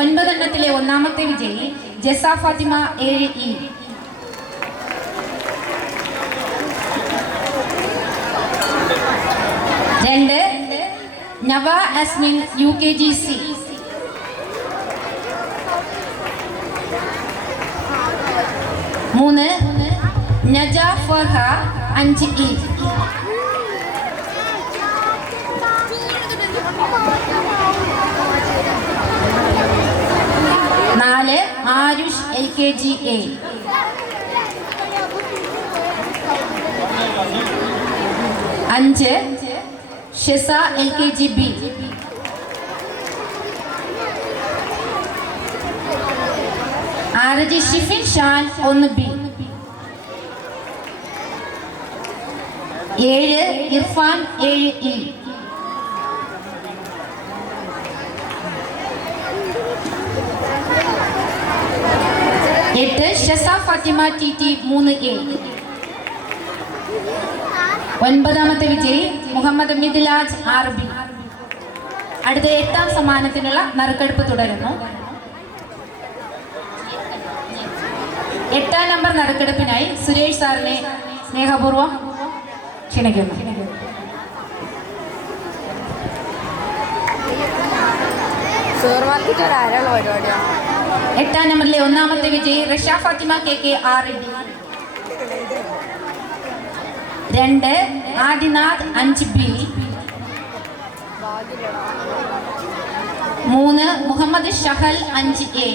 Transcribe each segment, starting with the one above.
ഒൻപതെണ്ണത്തിലെ ഒന്നാമത്തെ വിജയി ജസ ഫാത്തിമ ഏഴ് ഇ. രണ്ട് Nava Asmin U K G C. മൂന്ന് നജ ഫർഹ അഞ്ച് ഇ. കെ ജി എ അഞ്ച്. Shesa L K G B. ആരജി Shifin Shan ഒന്ന് ബി. ഏഴ് ഇർഫാൻ ഏഴ് ഇ. എട്ട് ഷസ ഫാത്തിമ ടി ടി മൂന്ന് എ. ഒൻപതാമത്തെ വിജയി മുഹമ്മദ് മിദിലാജ് ആർ ബി. അടുത്ത എട്ടാം സമ്മാനത്തിനുള്ള നറുക്കെടുപ്പ് തുടരുന്നു. എട്ടാം നമ്പർ നറുക്കെടുപ്പിനായി സുരേഷ് സാറിനെ സ്നേഹപൂർവം ക്ഷണിക്കുന്നു. സൂപ്പർ മാർക്കറ്റ് ഒരു പരിപാടിയാണ് എട്ടാം നമ്പറിലെ ഒന്നാമത്തെ വിജയി Rasha Fathima K K R Reddy രണ്ട് ആദിനാഥ് അഞ്ച് ബി. മൂന്ന് മുഹമ്മദ് ഷഹൽ അഞ്ച് എ.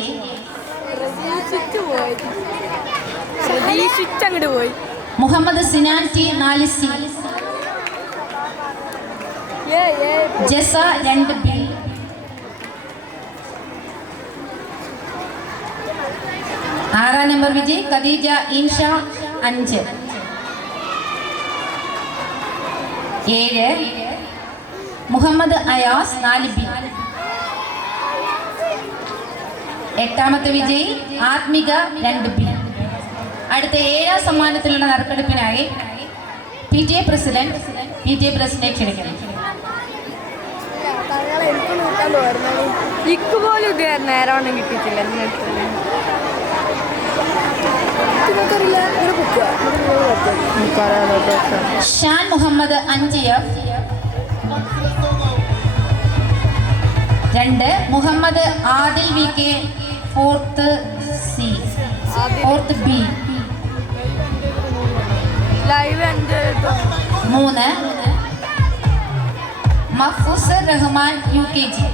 മുഹമ്മദ് സിനാൻ ടി നാല് സി. ജസ രണ്ട് ബി. ആറാം നമ്പർ വിജയ് ഖദീജ ഇൻഷ അഞ്ച്. ഏഴ്. മുഹമ്മദ് അയാസ് നാല് ബി. എട്ടാമത്തെ വിജയ് ആത്മിക രണ്ട് ബി. അടുത്ത ഏഴാം സമ്മാനത്തിലുള്ള നറുക്കെടുപ്പിനായി P T A president P T A president ക്ഷണിക്കുന്നു. ഇക്ക് പോലും ഇത് നേരം ഒന്നും കിട്ടിയിട്ടില്ല ഷാൻ മുഹമ്മദ് അഞ്ച് എഫ് രണ്ട് Muhammad Adil V K fourth C fourth B. മൂന്ന് Mafooz Rahman U K G.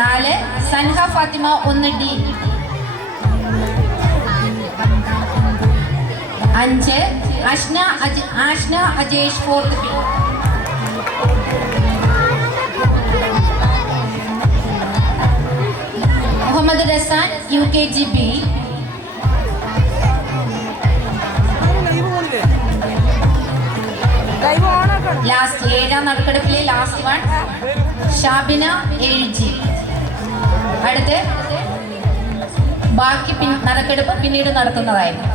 നാല് സൻഹ ഫാത്തിമ ഒന്ന് ഡി. അഞ്ച് Ashna Ashna Ajesh fourth B Muhammad Razan U K G B. Last നറുക്കെടുപ്പിലെ last one Shabina എഴുജി അടുത്ത് ബാക്കി പിൻ നറുക്കെടുപ്പ് പിന്നീട് നടത്തുന്നതായിരിക്കും